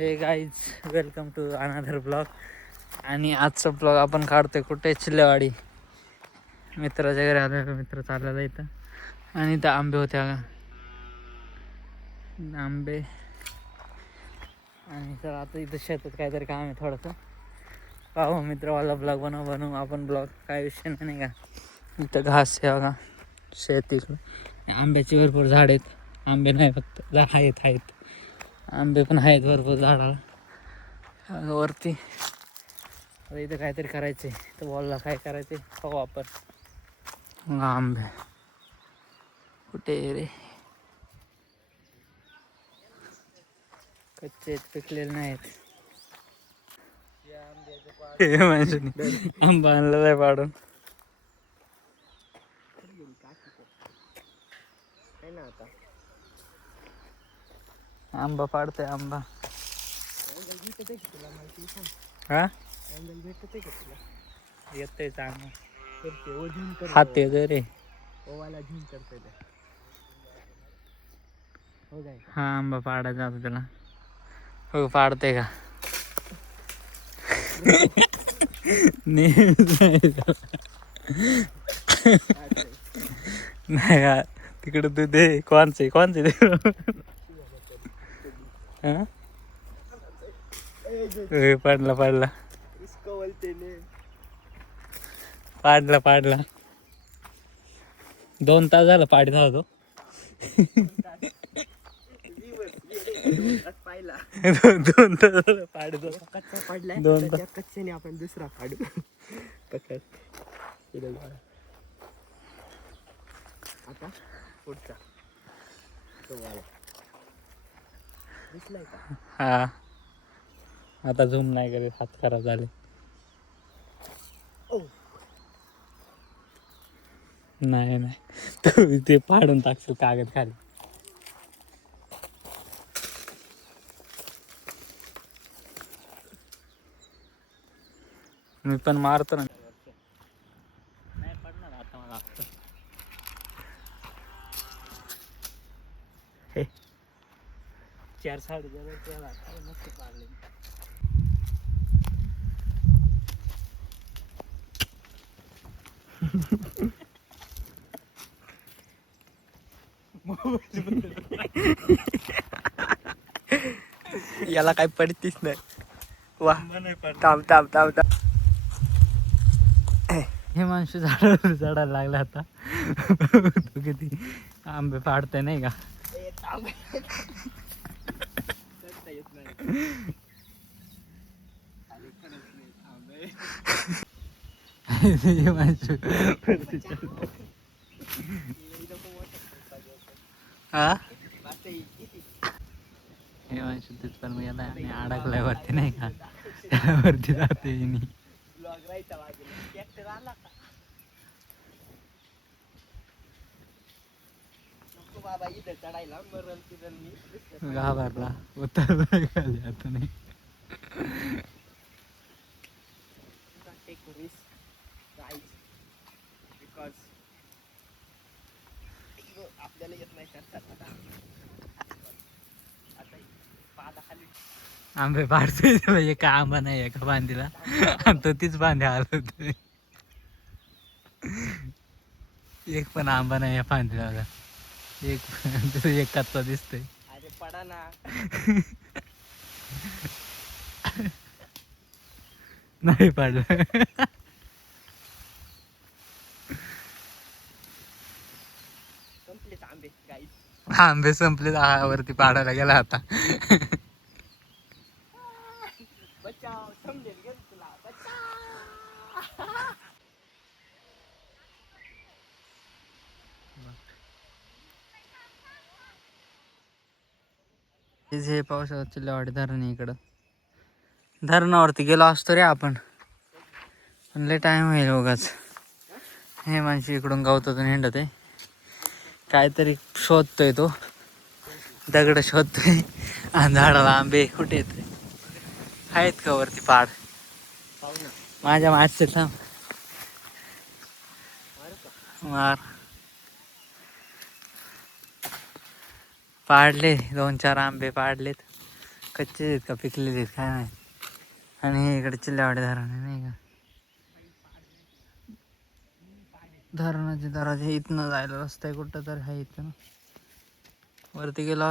हे guys, welcome to another blog. आणि आजचा ब्लॉग आपण काढतोय कुठे, चिल्लेवाडी. मित्राच्या घरी आलेलो, मित्र चाललेला इथं. आणि इथं आंबे होत्या, आंबे. आणि तर आता इथं शेतात काहीतरी काम आहे थोडंसं. पाहू मित्रवाला ब्लॉग बनवू आपण ब्लॉग, काय विषय नाही का. इथं घास आहे बघा, शेत इकडं. आंब्याची भरपूर झाड आहेत. आंबे नाही फक्त आहेत आंबे पण आहेत भरपूर झाडाला वरती. आता इथं काहीतरी करायचं आहे, तर बॉलला काय करायचं पाहू आपण. आंबे कुठे रे, कच्चे पिकलेले नाहीत. आंबा आणलेला आहे पाडून. आंबा पाडतोय आंबा. हा येतोय चांगलं, हात येतोय रे. हा आंबा पाडायचा जातो त्याला. हो पाडते का नाही का तिकडे तू दे. कोणचे दे. पाडला पाडला 2 तास झालं पाडीत होतो. 2 तास झालं पाडीत होतो. कच्चा पडलाय, 2 तास. त्या कच्च्याने आपण दुसरा पाडू. आता पुढचा दिसलाय का? हा आता झूम नाही करीत, हात खराब झाले. नाही तू ते पाडून टाकशील कागद खाली. मी पण मारतो ना. नाही पडणार आता मला. 4 साडेचार मस्त पाडले. याला काही पडतीच नाही. वा थांब. हे माणूस झाडाला लागला आता. तो किती आंबे पाडते नाही का. हे माणूस हा हे माणूस तिथपर्यंत गेला आणि अडकलाय वरती नाही का. वरती जाते बाबा इथं चढायला मरण तिथं मी घाबरला, उतरला खाली आता नाही. take a risk, guys, because आपल्याला येत नाही त्यात. आता पादाखाली आंबे पाडतोय. एका आंबा नाही एका बांधीला, आणि तो तीच बांधे आलो होतो. एक पण आंबा नाही या फांदीला. एक कच्चा दिसतोय. अरे पडा ना. नाही पाडलं. संपलेत आंबे गाईस. आंबे संपले, वरती पाडायला गेला आता. बचाव, समजेल गे तुला. बचाव. हे पावसाळ्यात चिल्लेवाडी धरण आहे इकडं. धरणावरती गेलो असतो रे आपण, पण लय टाइम होईल उगाच. हे माणशी इकडून गावतातून हिंडत आहे, काहीतरी शोधतोय तो. दगड शोधतोय आणि झाडाला आंबे कुठे येतोय. आहेत का वरती पाड. माझ्या मागचे थांब मार. पाडले 2-4 आंबे पाडलेत. कच्चे आहेत का पिकलेले आहेत काय नाही. आणि हे इकडे चिल्ल्यावाडी धरण आहे नाही का. धरणाचे दराचे इथनं जायला रस्ता आहे कुठं तर आहे इथं वरती गेला